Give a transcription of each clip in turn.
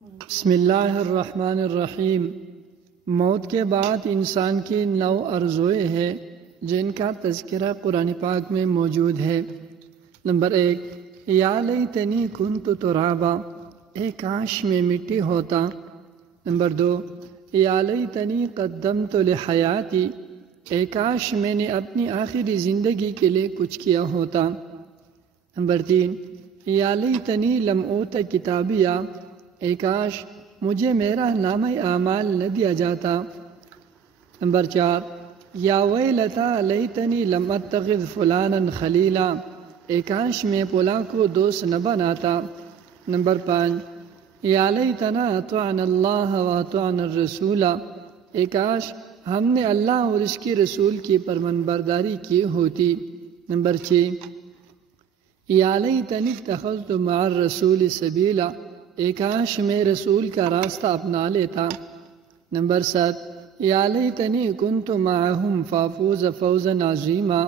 بسم اللہ الرحمن الرحیم۔ موت کے بعد انسان کی 9 آرزوئیں ہیں جن کا تذکرہ قرآن پاک میں موجود ہے۔ نمبر 1، یا لیتنی کنت ترابا، اے کاش میں مٹی ہوتا۔ نمبر 2، یا لیتنی قدمت لحیاتی، اے کاش میں نے اپنی آخری زندگی کے لیے کچھ کیا ہوتا۔ نمبر 3، یا لیتنی لم اوت کتابیہ، اے کاش مجھے میرا نامہ اعمال نہ دیا جاتا۔ نمبر 4، یا ویلتا لیتنی لم اتخذ فلانا خلیلا، اے کاش میں فلاں کو دوست نہ بناتا۔ نمبر 5، یا لیتنا اطعنا اللہ و اطعنا الرسول، اے کاش ہم نے اللہ اور اس کے رسول کی فرمانبرداری کی ہوتی۔ نمبر 6، یا لیتنی اتخذت مع الرسول سبیلا، اے کاش میں رسول کا راستہ اپنا لیتا۔ نمبر 7، یا لیتنی کنت معہم فافوز فوزا عظیما،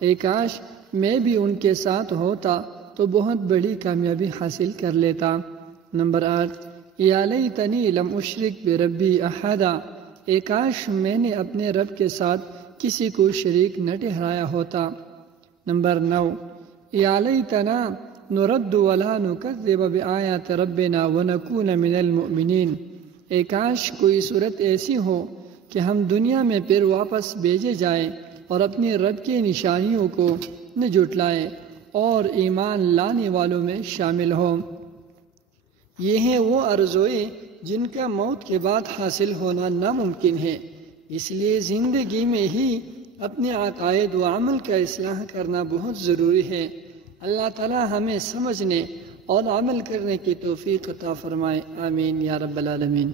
اے کاش میں بھی ان کے ساتھ ہوتا تو بہت بڑی کامیابی حاصل کر لیتا۔ نمبر 8، یا لیتنی لم اشرک بربی احدا، اے کاش میں نے اپنے رب کے ساتھ کسی کو شریک نہ ٹھہرایا ہوتا۔ نمبر 9، یا لیتنا نرد ولا نکذب بآیات ربنا ونکون من المؤمنین، اے کاش کوئی صورت ایسی ہو کہ ہم دنیا میں پھر واپس بھیجے جائیں اور اپنے رب کی نشانیوں کو نہ جھٹلائیں اور ایمان لانے والوں میں شامل ہوں۔ یہ ہیں وہ آرزوئیں جن کا موت کے بعد حاصل ہونا ناممکن ہے، اس لیے زندگی میں ہی اپنے عقائد و عمل کا اصلاح کرنا بہت ضروری ہے۔ اللہ تعالی ہمیں سمجھنے اور عمل کرنے کی توفیق عطا فرمائے، آمین یا رب العالمین۔